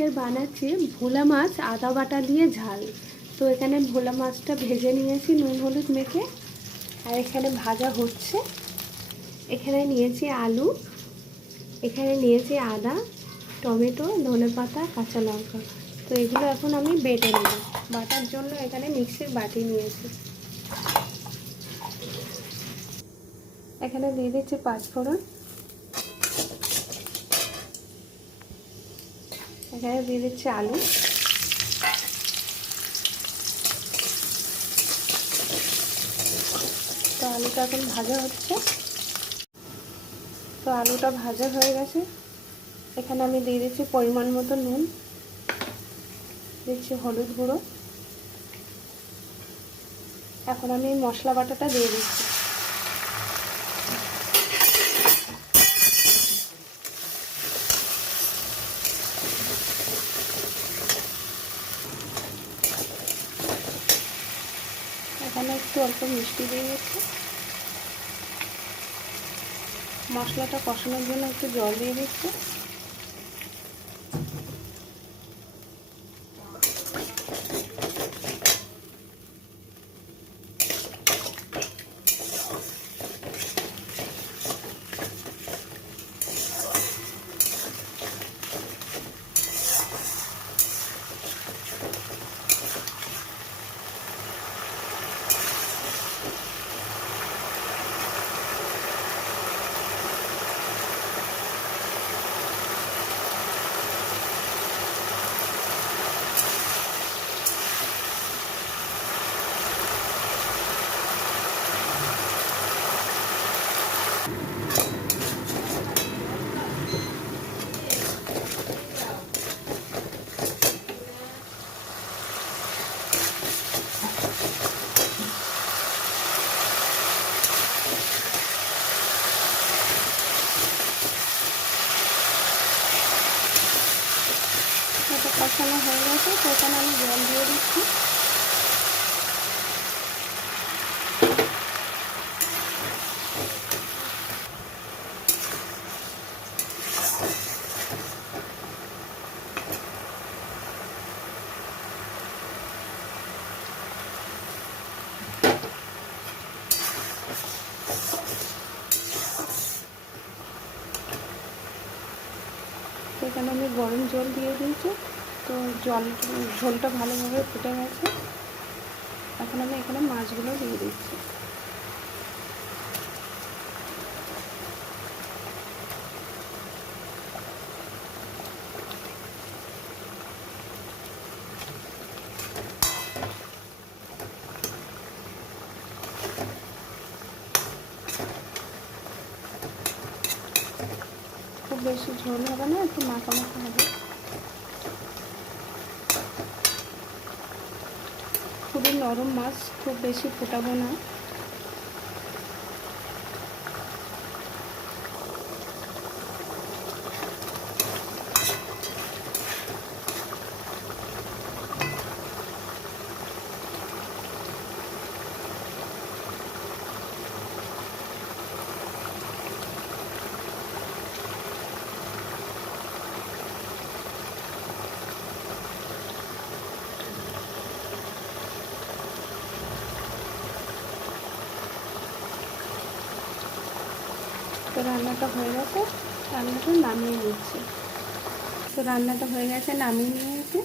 আজকের বানাচ্ছি ভোলা মাছ আদা বাটা দিয়ে ঝাল। তো এখানে ভোলা মাছটা ভেজে নিয়েছি নুন হলুদ মেখে, আর এখানে ভাজা হচ্ছে। এখানে নিয়েছি আলু, এখানে নিয়েছি আদা, টমেটো, ধনেপাতা, কাঁচা লঙ্কা। তো এগুলো এখন আমি বেটে নেব। বাটার জন্য এখানে মিক্সির বাটি নিয়েছি। এখানে দিয়ে দিচ্ছি পাঁচফোড়ন, এখানে দিয়ে দিচ্ছি আলু, তো আলুটা এখন ভাজা হচ্ছে। তো আলুটা ভাজা হয়ে গেছে। এখানে আমি দিয়ে দিচ্ছি পরিমাণ মতো নুন, দিচ্ছি হলুদ গুঁড়ো। এখন আমি মশলা বাটাটা দিয়ে দিচ্ছি। এখানে একটু অল্প মিষ্টি দিয়ে দিচ্ছি। মশলাটা কষানোর জন্য একটু জল দিয়ে দিচ্ছি। এটা কষানো হয়ে গেছে, তো এখানে আমি জল দিয়ে দিচ্ছি। এখানে আমি গরম জল দিয়ে দিয়েছি। তো ঝোলটা ভালোভাবে ফুটে গেছে। এখন আমি এখানে মাছগুলো দিয়ে দিচ্ছি। খুব বেশি ঝোল হবে না, একটু মাখা মাখা হবে। খুবই নরম মাছ, খুব বেশি ফোটাবো না। তো রান্নাটা হয়ে গেছে, রান্নাটা নামিয়ে নিচ্ছি। তো রান্নাটা হয়ে গেছে, নামিয়ে নিয়েছি।